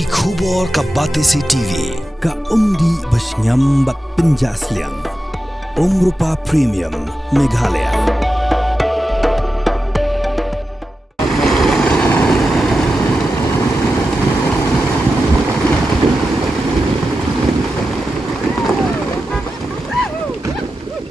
Ki khubor ka Batesi TV. Ka umdi basnyam bat penjaslian. Rupa Premium Meghalaya.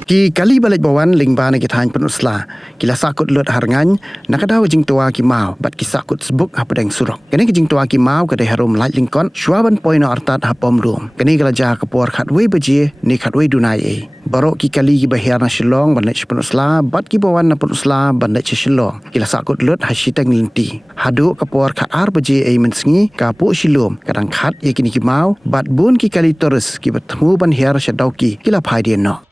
Ki kali balik bawan lingba na kitahany penusla. Kila sahkut leit rngaiñ nakadaw jing tua ki mau bat ki sahkut sebuk hapadeng surok. Kini ki jing tua ki mau kadai harum lait lingkon swaban poino artat hapom rum. Kini gelaja kapor khatwe baje ni khatwe dunai e. Barok ki kali ki bahir na Shillong bandai penusla bat ki bawan na penusla bandai Shillong. Kila sahkut leit hasiteng linti. Hadu kapor khat ar baje e mensengi kapu Shillong kadang khat ye kini ki mau bat bun ki kali terus ki bertemu ban hiar syadauki kila phai dia no.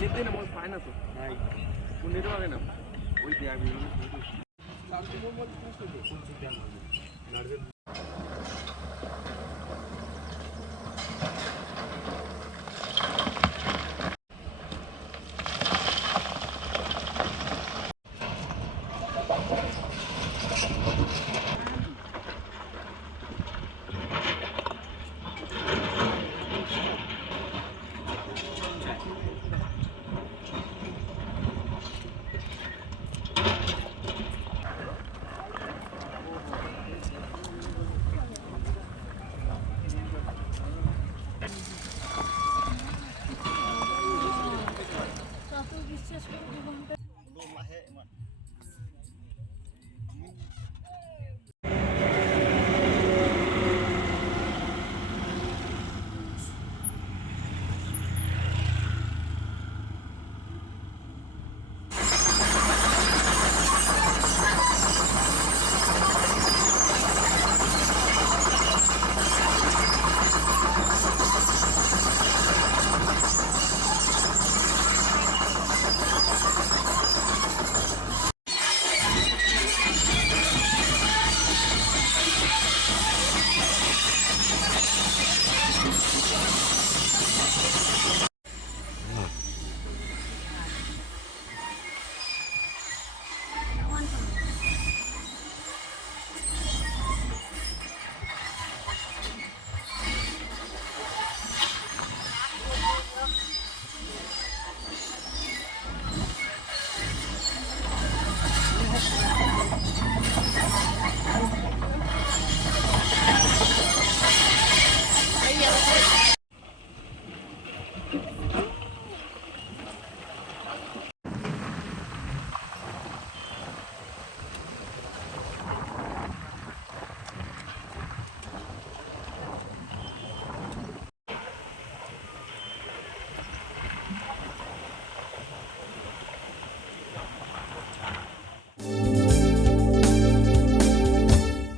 Ini nama final tu. Baik. Munir apa nama? Oi dia